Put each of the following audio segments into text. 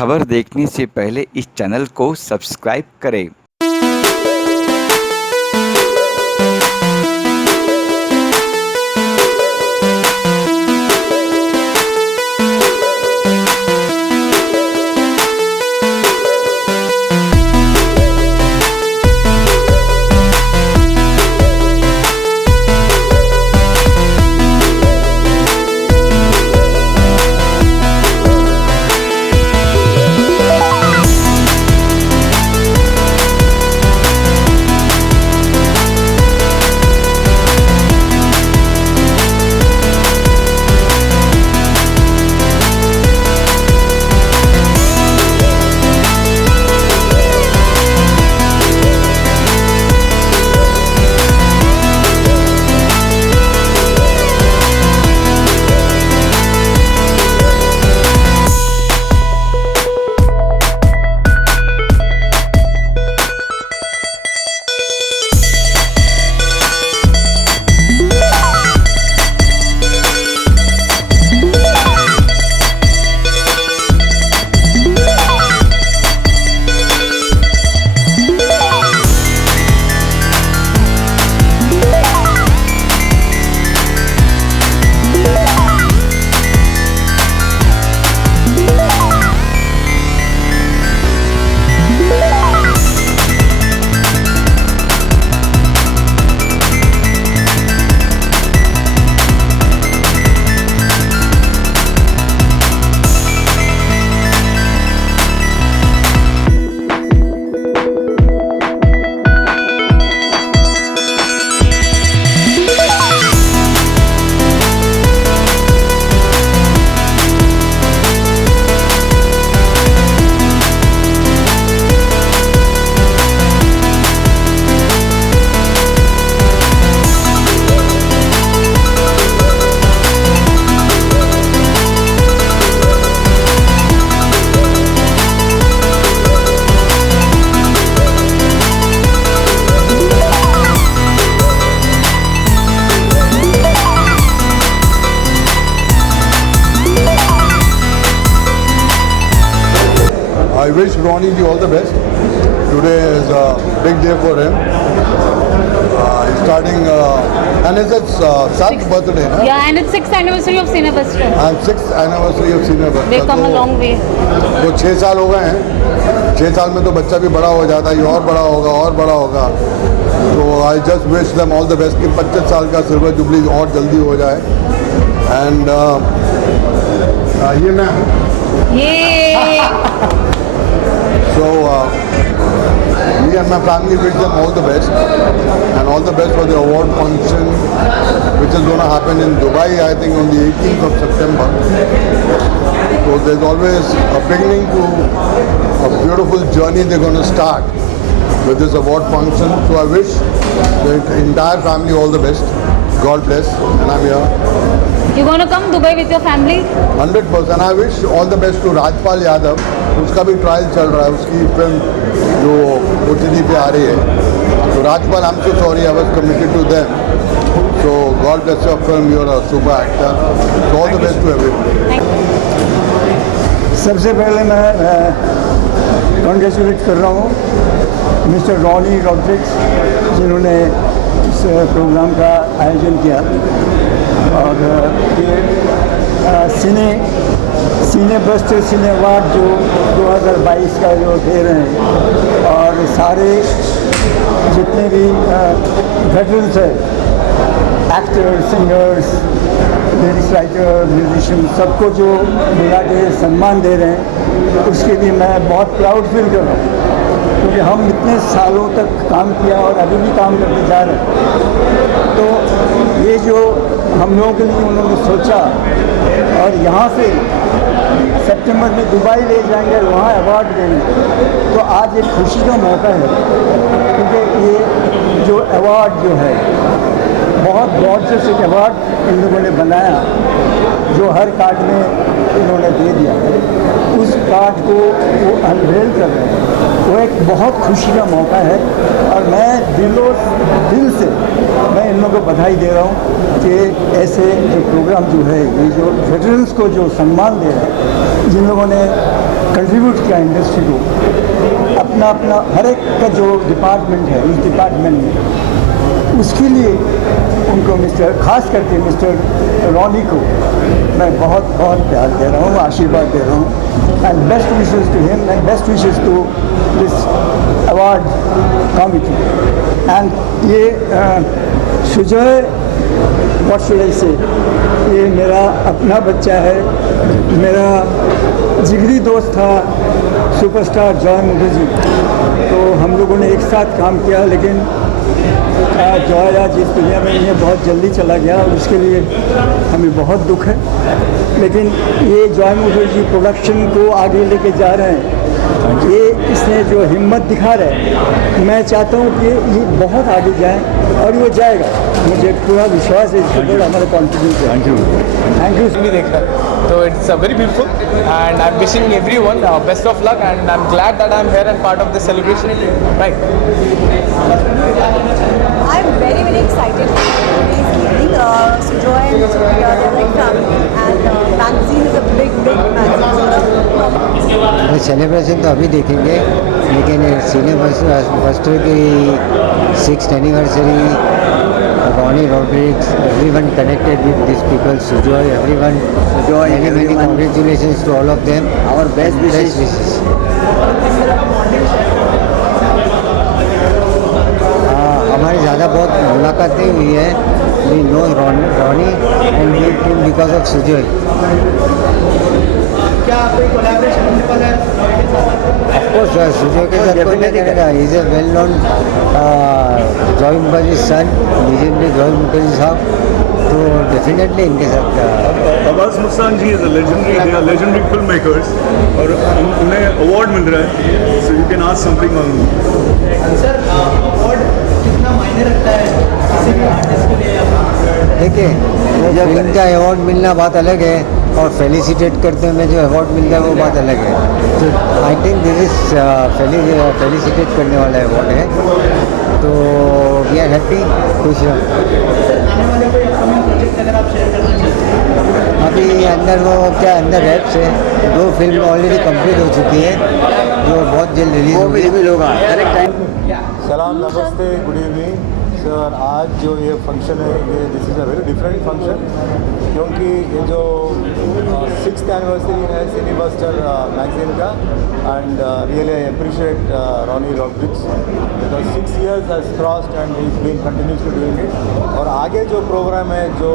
खबर देखने से पहले इस चैनल को सब्सक्राइब करें। I wish Ronnie all the best. Today is a big day for him. He's starting, and it's his son's birthday, no? Yeah, and it's 6th anniversary of Cinebusters. And 6th anniversary of Cinebusters. They've come a long way. वो 6 साल हो गए हैं. 6 साल में तो बच्चा भी बड़ा हो जाता है, ये और बड़ा होगा और बड़ा होगा. तो I just wish them all the best कि 25 साल का सिल्वर जुबली और जल्दी हो जाए. And ये मैं So, me and my family wish them all the best, and all the best for the award function, which is going to happen in Dubai, I think on the 18th of September. So there's always a beginning to a beautiful journey they're going to start with this award function. So I wish the entire family all the best. God bless, and I'm here. You going to come Dubai with your family? 100%. I wish all the best to Rajpal Yadav. उसका भी trial चल रहा है, उसकी film जो OTT पे आ रही है. तो Rajpal, I'm so sorry, I was committed to them. So God bless your film. You're a super actor. So all the best to everyone. सबसे पहले मैं कॉन्ग्रेचुलेट कर रहा हूँ मिस्टर रॉनी रॉड्रिक्स, जिन्होंने इस प्रोग्राम का आयोजन किया. और ये सिनेबस्टर सिने अवार्ड जो 2022 का जो दे रहे हैं, और सारे जितने भी वेटरन्स हैं, actors, singers, lyrics writer, musician, सबको जो बुला के सम्मान दे रहे हैं, उसके लिए मैं बहुत प्राउड फील कर रहा हूँ. क्योंकि हम इतने सालों तक काम किया और अभी भी काम करते जा रहे हैं. तो ये जो हम लोगों के लिए उन्होंने सोचा, और यहाँ से सितंबर में दुबई ले जाएंगे और वहाँ अवार्ड देंगे, तो आज एक खुशी का मौका है. क्योंकि ये जो अवार्ड जो है, बहुत गॉर्जियस एक अवार्ड इन लोगों ने बनाया, जो हर कार्ड में इन्होंने दे दिया. उस कार्ड को वो अनवेल कर रहे हैं. वो एक बहुत खुशी का मौका है, और मैं दिल से मैं इन लोगों को बधाई दे रहा हूँ कि ऐसे जो प्रोग्राम प्रोग्राम जो है, ये जो वेटरन्स को जो सम्मान दे रहा है, जिन लोगों ने कंट्रीब्यूट किया इंडस्ट्री को, अपना अपना हर एक का जो डिपार्टमेंट है इस डिपार्टमेंट में, उसके लिए उनको खास करके मिस्टर रॉनी को मैं बहुत बहुत प्यार दे रहा हूँ, आशीर्वाद दे रहा हूँ, and best wishes to him and best wishes to this award committee. And ये सुजय, व्हाट शुड आई से, ये मेरा अपना बच्चा है, मेरा जिगरी दोस्त था सुपरस्टार जॉय मुखर्जी, तो हम लोगों ने एक साथ काम किया, लेकिन जॉय आज इस दुनिया में नहीं है, बहुत जल्दी चला गया और उसके लिए हमें बहुत दुख है। लेकिन ये जॉय मुखर्जी प्रोडक्शन को आगे लेके जा रहे हैं, ये इसने जो हिम्मत दिखा रहे हैं, मैं चाहता हूँ कि ये बहुत आगे जाए और वो जाएगा, मुझे पूरा विश्वास है इसके ऊपर, हमारा कॉन्फिडेंस है। Thank you. भी देख रहा है, तो it's very beautiful and I am wishing everyone best of luck and I am glad that I am here and part of the celebration, right. I'm very, very excited for today's evening. Sujoy and Supriya, they're like family, and magazine is a big, big magazine. Celebration तो अभी देखेंगे, लेकिन सिने buster की 6th anniversary, Ronnie Rodrigues, everyone connected with these people, Sujoy, everyone, many many congratulations to all of them. Our best wishes. हमारी ज़्यादा बहुत मुलाकात नहीं हुई है, we know Ronnie and we team because of Sujay. क्या कोई कोलैबोरेशन होने वाला है? ऑफ कोर्स सुजय के साथ कोई नहीं करेगा, is a well known Joy Mukherjee son, legendary Joy Mukherjee साहब, तो डेफिनेटली इनके साथ Abbas Mustan ji is legendary film makers और उन्हें अवार्ड मिल रहा है, so you can ask something on. Sir award कितना मायने रखता है किसी भी आर्टिस्ट के लिए? देखिए, फिल्म का अवार्ड मिलना बात अलग है और फेलिसिटेट करते हुए जो अवार्ड मिलता है वो बात अलग है, तो I think this is felicitate करने वाला अवार्ड है, तो वी आर हैप्पी, खुश हैं। आने वाले कोई अपकमिंग प्रोजेक्ट अगर आप शेयर करना चाहते हैं? अभी अंदर वो क्या अंदर रैप्स है, 2 फिल्म ऑलरेडी कंप्लीट हो चुकी है जो बहुत जल्द रिलीज होगी। सलाम, नमस्ते, गुड इवनिंग सर। आज जो ये फंक्शन है, ये this is a very different function, क्योंकि ये जो 6th एनिवर्सरी है सिनी बस्टर मैगजीन का, and really I appreciate Ronnie Rodrigues because 6 years has crossed and he is been continuously doing it. और आगे जो प्रोग्राम है, जो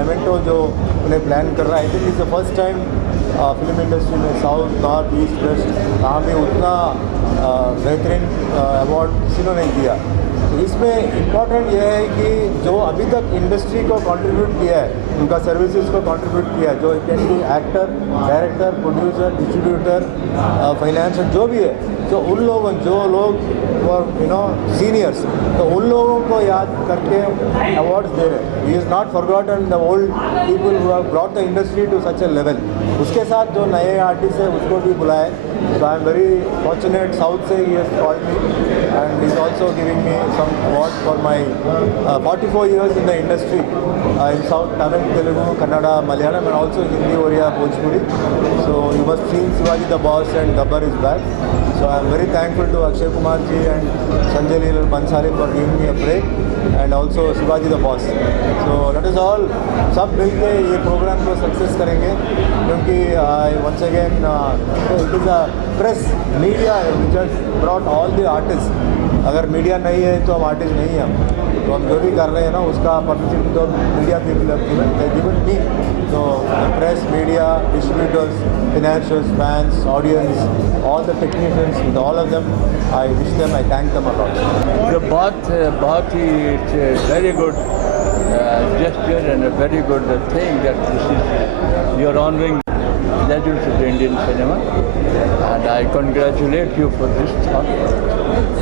मेमेंटो जो उन्हें प्लान कर रहा है, I think is the first time film industry में साउथ, नॉर्थ, ईस्ट, वेस्ट कहाँ भी उतना बेहतरीन अवार्ड किसी ने नहीं दिया। तो इसमें इम्पॉर्टेंट यह है कि जो अभी तक इंडस्ट्री को कंट्रीब्यूट किया है, उनका सर्विसेज को कंट्रीब्यूट किया है, जो can be actor, director, producer, distributor, financer, जो भी है, तो उन लोगों जो लोग सीनियर्स, तो उन लोगों को याद करके अवार्ड्स दे रहे हैं। He is not forgotten the old people who have brought the industry to such a level. उसके साथ जो नए आर्टिस्ट है उसको भी बुलाए, so I am very fortunate, south से he has called me and he is also giving me some award for my 44 years in the industry in South, Tamil, Telugu, Kannada, Malayalam and also Hindi, Oriya, Bhojpuri. So you must see Shivaji the Boss and Gabbar is back. So I am very thankful to Akshay Kumar ji and Sanjay Leela Bhansali for giving me a break and also Shivaji the Boss. So that is all. सब मिल के ये programme को success करेंगे, क्योंकि once again it is a press media which has brought all the artists. अगर media नहीं है तो हम आर्टिस्ट नहीं हैं हम, तो हम जो भी कर रहे हैं ना उसका पब्लिसिटी तो media people have given me. So the press, media, distributors, financiers, fans, audience, all the technicians, with all of them, I wish them, I thank them a lot. The बहुत ही it's a very good gesture and a very good thing that this is you're honoring legends of the Indian cinema, and I congratulate you for this thought.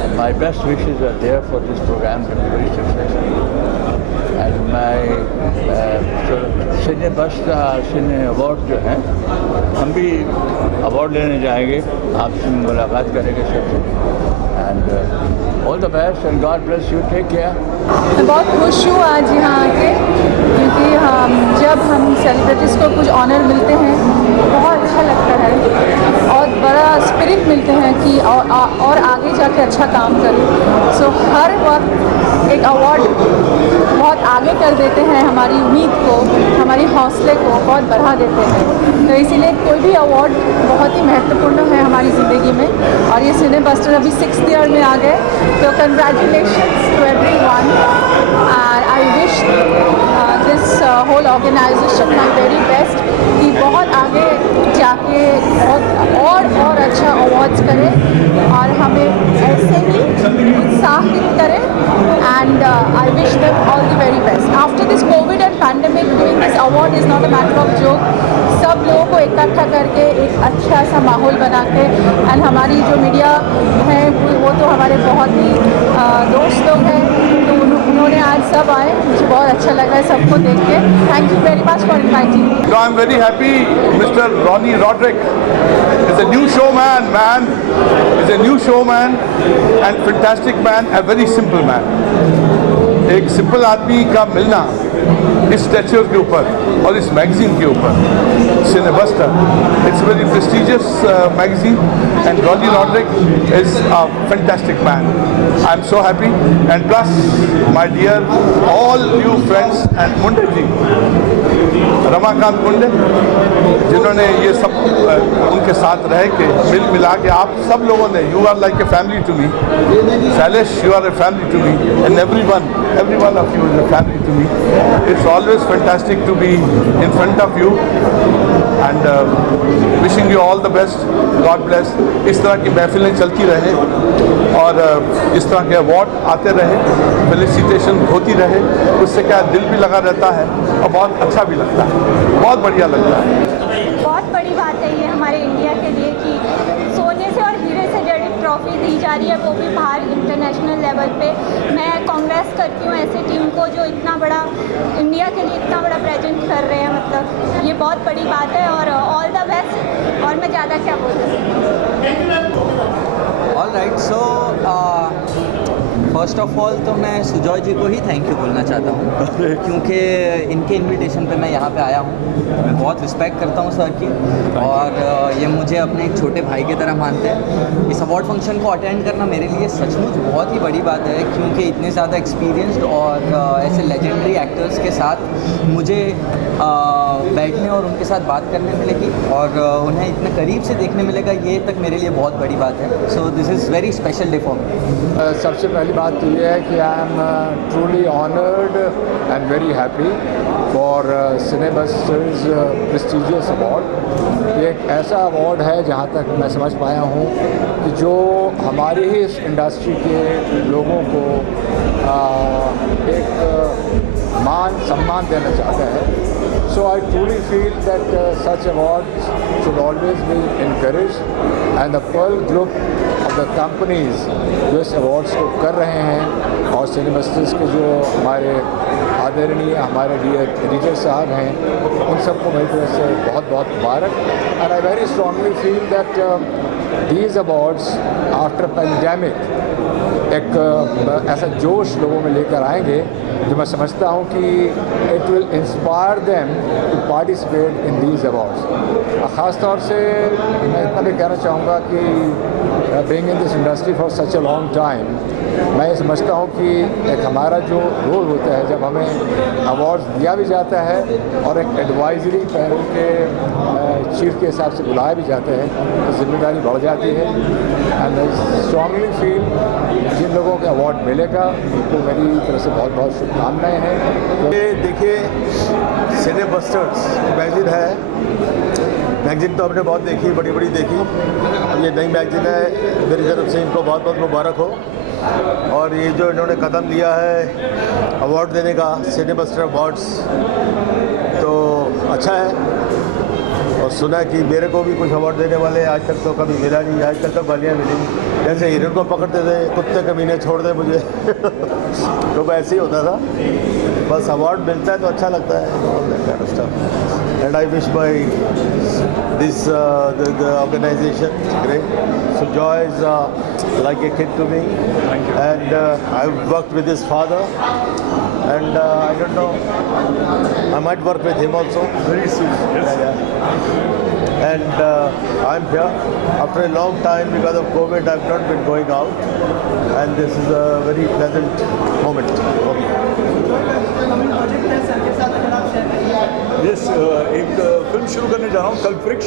And my best wishes are there for this program to be very successful. And my सिने बस्ता सिने award जो है, हम भी award लेने जाएंगे, आपसे मुलाकात करेंगे सबसे। And all the best and God bless you, take care. मैं बहुत खुश हूँ आज यहाँ आके, क्योंकि जब हम ऑनर मिलते हैं बहुत अच्छा लगता है और बड़ा स्पिरिट मिलते हैं कि और आगे जाके अच्छा काम करें। सो हर वक्त एक अवार्ड बहुत आगे कर देते हैं, हमारी उम्मीद को, हमारी हौसले को बहुत बढ़ा देते हैं। तो इसीलिए कोई भी अवार्ड बहुत ही महत्वपूर्ण है हमारी ज़िंदगी में। और ये सिने बस्टर अभी 6th ईयर में आ गए, तो congratulations to everyone and I wish this whole organization my very best कि बहुत आगे जाके बहुत और अच्छा अवार्ड्स करें और हमें ऐसे ही उत्साहित करें। And I wish them all the very best. After this Covid and pandemic doing this award is not a matter of joke. सब लोगों को इकट्ठा करके एक अच्छा सा माहौल बना के, एंड हमारी जो मीडिया है वो तो हमारे बहुत ही दोस्त लोग हैं, तो उन्होंने आज सब आए, मुझे बहुत अच्छा लगा है सबको देख के। Thank you very much for inviting me. So I'm very happy. Mr. Ronnie Roderick is a new showman, man. He's a new showman and fantastic man, a very simple man. एक सिंपल आदमी का मिलना इस statue के ऊपर और इस magazine के ऊपर, Cinebuster, it's very prestigious magazine and Ronnie Rodrick is a fantastic man. I am so happy and plus my dear all you friends and Munde ji, Ramakant Munde, जिन्होंने ये सब उनके साथ रह के मिल मिला के आप सब लोगों ने, you are like a family to me, Shailesh you are a family to me and every one of you is a family to me. It's always fantastic to be in front of you and wishing you all the best. God bless. इस तरह की महफिलें चलती रहे और इस तरह के award आते रहे, फेलिसिटेशन होती रहे, उससे क्या दिल भी लगा रहता है और बहुत अच्छा भी लगता है, बहुत बढ़िया लगता है। बहुत बड़ी बात है ये हमारे इंडिया के लिए कि सोने से और हीरे से जड़ी ट्रॉफी दी जा रही है, वो भी बाहर इंटरनेशनल लेवल पे। मैं कांग्रेस करती हूँ ऐसे टीम को जो इतना बड़ा इंडिया के लिए इतना बड़ा प्रेजेंट कर रहे हैं, मतलब ये बहुत बड़ी बात है और ऑल द बेस्ट। और मैं ज़्यादा क्या बोल all right, so first of all तो मैं सुजॉय जी को ही थैंक यू बोलना चाहता हूँ, क्योंकि इनके इनविटेशन पे मैं यहाँ पे आया हूँ। मैं बहुत रिस्पेक्ट करता हूँ सर की और ये मुझे अपने एक छोटे भाई की तरह मानते हैं। इस अवार्ड फंक्शन को अटेंड करना मेरे लिए सचमुच बहुत ही बड़ी बात है, क्योंकि इतने ज़्यादा एक्सपीरियंस्ड और ऐसे लेजेंडरी एक्टर्स के साथ मुझे बैठने और उनके साथ बात करने मिलेगी और उन्हें इतने करीब से देखने मिलेगा, ये तक मेरे लिए बहुत बड़ी बात है। So this is very special day for me. सबसे पहली बात तो ये है कि I am truly honoured and very happy for Cinebusters prestigious award. ये एक ऐसा अवार्ड है जहाँ तक मैं समझ पाया हूँ कि जो हमारी ही इस इंडस्ट्री के लोगों को एक मान सम्मान देना चाहता है। So I truly feel that such awards should always be encouraged, and the Pearl Group of the companies जो इस awards को कर रहे हैं और सिनेमस्टर्स के जो हमारे आदरणीय हमारे एडिटर साहब हैं, उन सबको मेरी तरफ से बहुत बहुत मुबारक। And I very strongly feel that these awards after pandemic एक ऐसा जोश लोगों में लेकर आएंगे जो मैं समझता हूँ कि it will inspire them to participate in these awards. ख़ास तौर से मैं इतना भी कहना चाहूँगा कि being in this industry for such a long time, मैं ये समझता हूँ कि एक हमारा जो रोल होता है जब हमें अवार्ड्स दिया भी जाता है और एक एडवाइजरी पैनल के चीफ के हिसाब से बुलाया भी जाता है, तो जिम्मेदारी बढ़ जाती है। एंड आई स्ट्रांगली फील जिन लोगों को अवार्ड मिलेगा उनको मेरी तरफ से बहुत बहुत शुभकामनाएँ हैं। ये देखिए, सिनेबस्टर्स मैगजीन है, मैगजीन तो हमने बहुत देखी, बड़ी बड़ी देखी, और ये नई मैगजीन है, मेरी तरफ से इनको बहुत बहुत मुबारक हो। और ये जो इन्होंने कदम लिया है अवार्ड देने का, सिनेबस्टर अवार्ड्स, तो अच्छा है। और सुना कि मेरे को भी कुछ अवार्ड देने वाले, आज तक तो कभी मिला नहीं, आज तक तो गालियाँ मिली, जैसे हिरन को पकड़ते थे, कुत्ते कमीने छोड़ दे मुझे तो वैसे ही होता था। बस अवार्ड मिलता है तो अच्छा लगता है। And I wish by this the organization is great. So Joy is like a kid to me, and I've worked with his father and I don't know, I might work with him also. Very soon. Yes. Yeah. And I'm here after a long time because of COVID. I've not been going out, and this is a very pleasant moment for me. Yes, एक film शुरू करने जा रहा हूँ कल्प वृक्ष,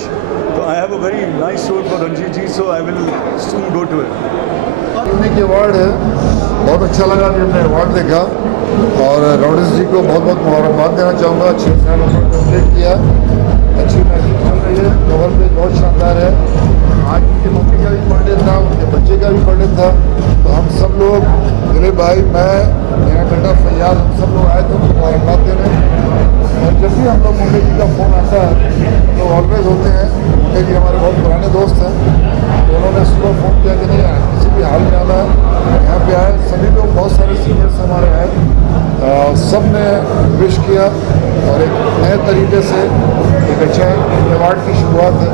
तो I have a very nice role for Ranjit ji, so I will soon go to it. Unique award है, बहुत अच्छा लगा जब मैं अवार्ड देखा, और रॉडिस जी को बहुत बहुत मुबारकबाद देना चाहूँगा। 6 साल उन्होंने कंप्लीट किया, अच्छी मैचिंग चल रही है, कवर पेज बहुत शानदार है। आज उनकी मम्मी का भी बर्थडे था, उनके बच्चे का भी बर्थडे था, तो हम सब लोग, मेरे भाई, मैं, मेरा बेटा फैयाज, हम सब लोग आए थे उनको मुबारकबाद देने। और जब भी हम लोग मुंडे जी का फ़ोन आता है तो ऑलवेज होते हैं, मुंडे जी हमारे बहुत पुराने दोस्त हैं, तो उन्होंने सुबह फ़ोन किया कि नहीं किसी भी हाल में आना है, यहाँ पे आए। सभी लोग, बहुत सारे सीनियर्स हमारे आए, सब ने विश किया, और एक नए तरीके से एक अच्छा अवार्ड की शुरुआत है,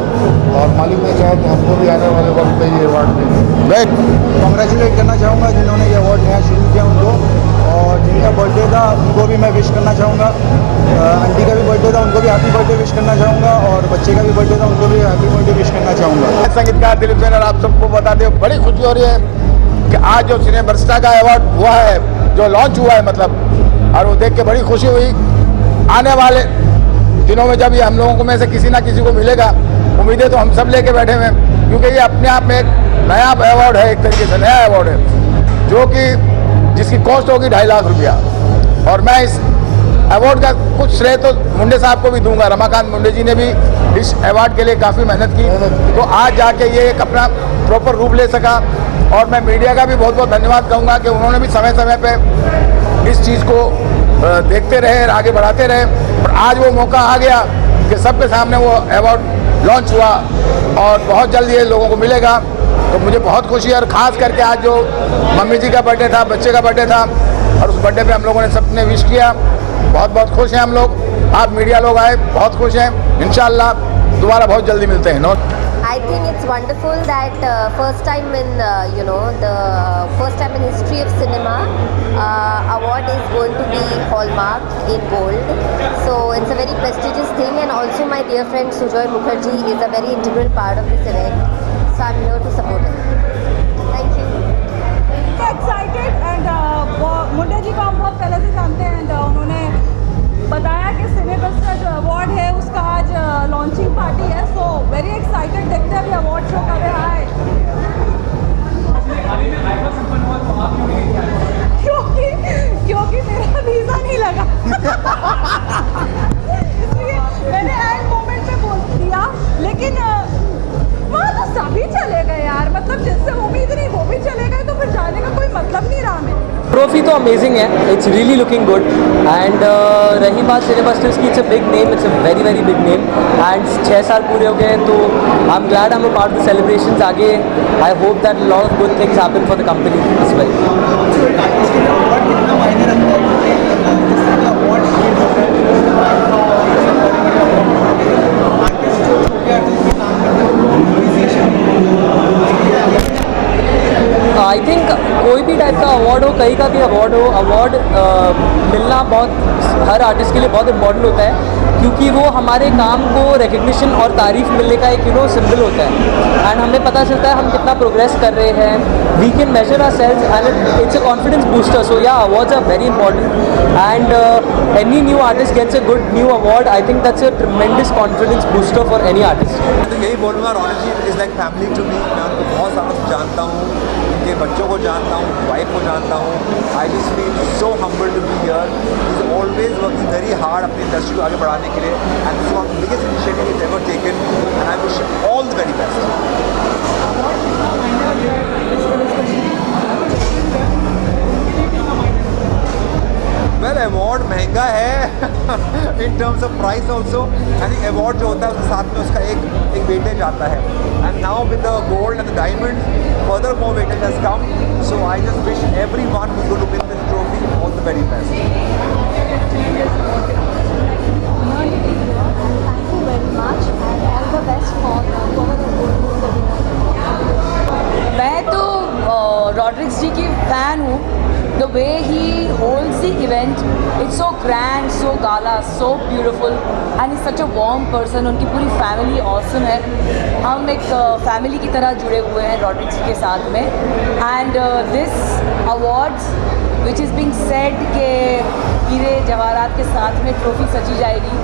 और मालिक ने चाहा तो हमको भी आने वाले वक्त में ये अवार्ड दें। मैं कॉन्ग्रेचुलेट करना चाहूँगा जिन्होंने ये अवार्ड नया शुरू किया उनको, और जिनका बर्थडे था उनको भी मैं विश करना चाहूँगा। आंटी का भी बर्थडे था, उनको भी हैप्पी बर्थडे विश करना चाहूँगा, और बच्चे का भी बर्थडे था, उनको भी हैप्पी बर्थडे विश करना चाहूँगा। संगीतकार दिलीप सेन, और आप सबको बता दें, बड़ी खुशी हो रही है कि आज जो सिने बरसा का अवार्ड हुआ है, जो लॉन्च हुआ है मतलब, और वो देख के बड़ी खुशी हुई। आने वाले दिनों में जब ये हम लोगों को में से किसी ना किसी को मिलेगा, उम्मीदें तो हम सब लेके बैठे हुए हैं, क्योंकि ये अपने आप में एक नया अवार्ड है, एक तरीके से नया अवार्ड है, जो कि जिसकी कॉस्ट होगी 2.5 लाख रुपया। और मैं इस अवार्ड का कुछ श्रेय तो मुंडे साहब को भी दूंगा। रमाकांत मुंडे जी ने भी इस अवार्ड के लिए काफ़ी मेहनत की, तो आज जाके ये एक अपना प्रॉपर रूप ले सका। और मैं मीडिया का भी बहुत बहुत धन्यवाद कहूँगा कि उन्होंने भी समय समय पे इस चीज़ को देखते रहे, आगे बढ़ाते रहे, और आज वो मौका आ गया कि सबके सामने वो अवार्ड लॉन्च हुआ, और बहुत जल्द ये लोगों को मिलेगा। तो मुझे बहुत खुशी है, और ख़ास करके आज जो मम्मी जी का बर्थडे था, बच्चे का बर्थडे था, और उस बर्थडे पे हम लोगों ने सबने विश किया। बहुत बहुत खुश हैं हम लोग, आप मीडिया लोग आए, बहुत खुश हैं। इंशाल्लाह दोबारा बहुत जल्दी मिलते हैं। I think it's wonderful that first time in the first time in history of cinema, award is going to be hallmarked in gold. So it's a very prestigious thing, and also my dear friend Sujoy Mukherjee is a very integral part of this event. So I'm here to support it. Thank you. Excited and मुंडे जी को हम बहुत पहले से जानते हैं, and उन्होंने बताया कि सिने बस्टर जो अवार्ड है उसका आज लॉन्चिंग पार्टी है। सो वेरी एक्साइटेड, देखते हैं अभी अवार्ड शो कब है। क्योंकि मेरा वीज़ा नहीं लगा इसलिए मैंने एंड मोमेंट पे बोल दिया, लेकिन वहाँ तो सभी चले गए यार, मतलब जिससे उम्मीद नहीं वो भी चले गए, तो फिर जाने का कोई मतलब नहीं रहा मेरे। ट्रॉफी तो अमेजिंग है, it's really looking good, and रही बात सिनेबस्टर्स की, it's a big name, it's a very very big name, and 6 साल पूरे हो गए हैं, तो I am glad I am a part of the celebrations. आगे I hope that lot of good things happen for the company as well. I think कोई भी type का अवार्ड हो, कहीं का भी अवार्ड हो, अवार्ड मिलना बहुत हर आर्टिस्ट के लिए बहुत इम्पोर्टेंट होता है, क्योंकि वो हमारे काम को रिकग्निशन और तारीफ मिलने का एक सिंबल होता है, एंड हमें पता चलता है हम कितना प्रोग्रेस कर रहे हैं। We can measure our sales and it's a confidence booster. So yeah, awards are very important, and any new artist gets a good new award, I think that's a tremendous confidence booster for any artist. तो यही बोलूँगा, Ronnie ji is like family to me. मैं उनको बहुत सालों से जानता हूँ, उनके बच्चों को जानता हूँ, वाइफ को जानता हूँ। I just feel so humble to be here. He is always working very hard अपनी इंडस्ट्री को आगे बढ़ाने के लिए, and this is one of the biggest initiative is ever taken, and I wish all the very best. Well, award महंगा है in terms of price also. I think award जो होता है उसके साथ में उसका एक वेटेज आता है, and now with the gold and the diamond further more weightage has come. So I just wish everyone who's going to win this trophy all the very best. Thank you very much, and all the best for मैं तो रॉड्रिक्स जी की fan हूँ। The way he holds the event grand, so gala, so beautiful and is such a warm person. उनकी पूरी family awesome है. हम एक family की तरह जुड़े हुए हैं रॉड्रिक जी के साथ में. And this awards which is being said के हीरे जवाहरात के साथ में ट्रॉफी सजी जाएगी,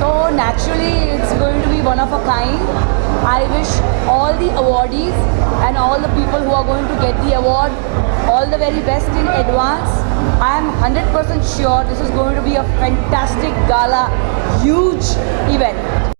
तो naturally it's going to be one of a kind. I wish all the awardees and all the people who are going to get the award all the very best in advance. I am 100% sure this is going to be a fantastic gala, huge event.